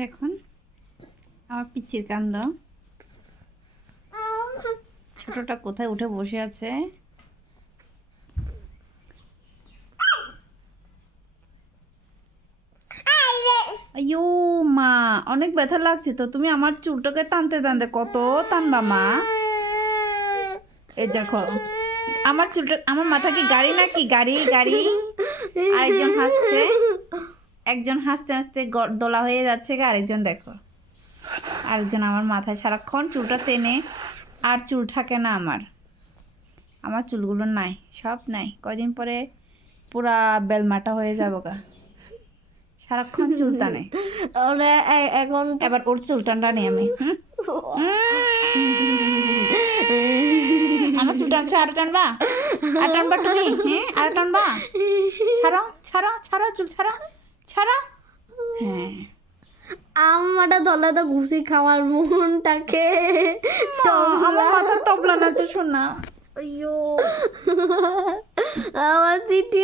দেখুন আমার পিচির কান্দ, ছোটটা কোথায় উঠে বসে আছে। আইয়ো মা, অনেক ব্যথা লাগছে তো। তুমি আমার চুলটাকে টানতে টানতে কত টানবা মা। এই দেখো আমার চুলটা, আমার মাথা কি গাড়ি নাকি? গাড়ি গাড়ি। আরেকজন হাসছে, একজন হাসতে হাসতে দোলা হয়ে যাচ্ছে। আরেকজন দেখো, আরেকজন আমার মাথায় সারাক্ষণ চুলটা টেনে, আর চুল থাকে না আমার চুলগুলো নাই, সব নাই। কয়দিন পরে পুরা বেলমাটা হয়ে যাবো গা, সারাক্ষণ চুল টানে। এখন এবার ওর চুল টানি আমি। আমার চুল টানছো, আরো টানবা? আর টানবা তুমি? হ্যাঁ আর টানবা? ছাড়ো ছাড়ো ছাড়ো, চুল ছাড়ো ছাড়ো। হ্যাঁ আমারটা ধরলে তো ঘুষি খাওয়ার মনটাকে আমার মাথা তবলা না তো শোনা। আমার চিঠি